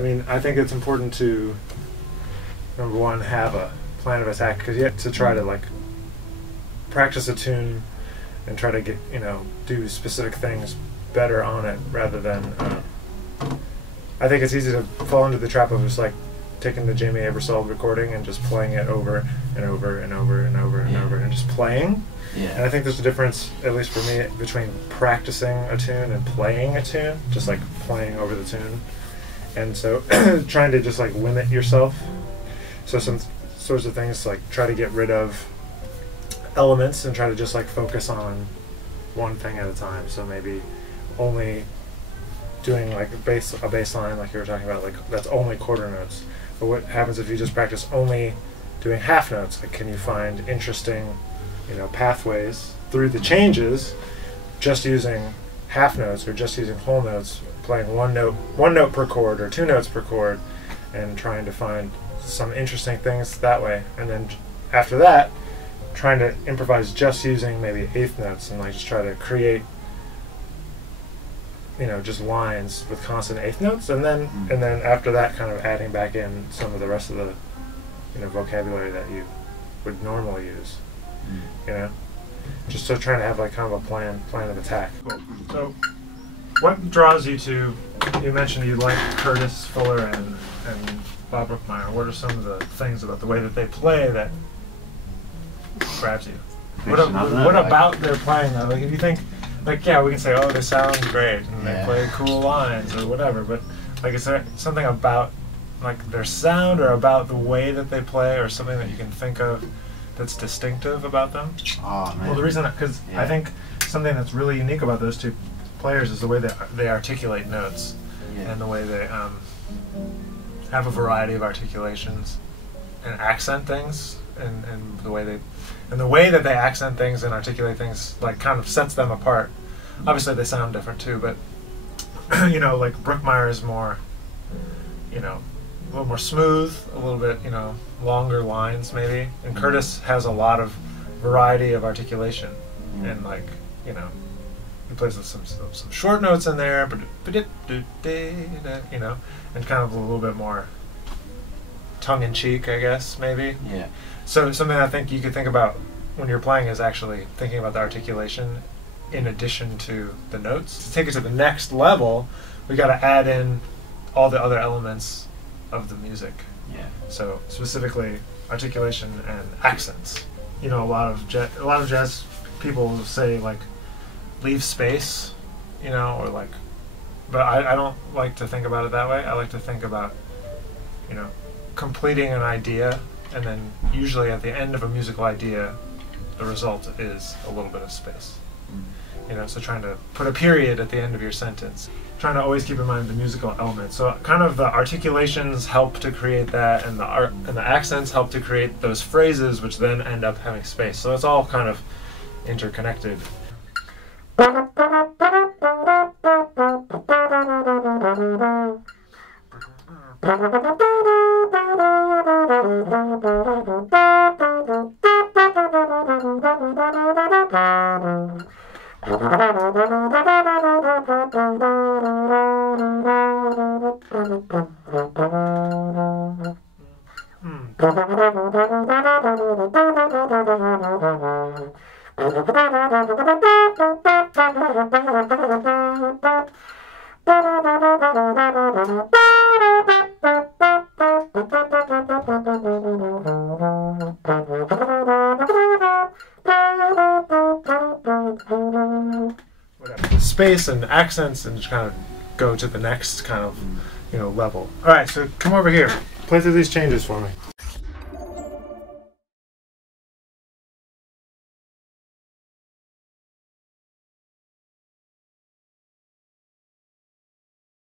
I mean, I think it's important to, number one, have a plan of attack, because you have to try to like practice a tune and try to get, do specific things better on it, rather than I think it's easy to fall into the trap of just like taking the Jamie Aebersold recording and just playing it over and over and over and over and over and just playing. Yeah. And I think there's a difference, at least for me, between practicing a tune and playing a tune, just like playing over the tune. And so trying to just like limit yourself. So some sorts of things like try to get rid of elements and try to just like focus on one thing at a time. So maybe only doing like a bass line, like you were talking about, like that's only quarter notes. But what happens if you just practice only doing half notes? Like, can you find interesting, pathways through the changes, just using half notes or just using whole notes, playing one note per chord or two notes per chord, and trying to find some interesting things that way. And then after that, trying to improvise just using maybe eighth notes and like just try to create, just lines with constant eighth notes, and then after that, kind of adding back in some of the rest of the, vocabulary that you would normally use. Just so trying to have like kind of a plan of attack. Cool. So, what draws you to? You mentioned you like Curtis Fuller and Bob Brookmeyer. What are some of the things about the way that they play that grabs you? What about their playing though? Like, if you think, like, yeah, we can say, oh, they sound great and they play cool lines or whatever, but like, is there something about like their sound or about the way that they play, or something that you can think of that's distinctive about them? Oh, man. Well, the reason, because I think something that's really unique about those two players is the way that they articulate notes, and the way they have a variety of articulations and accent things, and the way that they accent things and articulate things like kind of sets them apart. Obviously, they sound different too, but like Brookmeyer is more, a little more smooth, a little bit, longer lines maybe. And Curtis has a lot of variety of articulation, and like, he plays with some short notes in there, and kind of a little bit more tongue-in-cheek, I guess, maybe. Yeah. So something I think you could think about when you're playing is actually thinking about the articulation in addition to the notes. To take it to the next level, we got to add in all the other elements of the music. Yeah. So specifically articulation and accents. A lot of jazz people say like leave space, or like, but I don't like to think about it that way. I like to think about, completing an idea, and then usually at the end of a musical idea, the result is a little bit of space. So trying to put a period at the end of your sentence. Trying to always keep in mind the musical element. So kind of the articulations help to create that, and the accents help to create those phrases, which then end up having space. So it's all kind of interconnected. Space and accents, and just kind of go to the next kind of level. All right, so come over here. Play through these changes for me.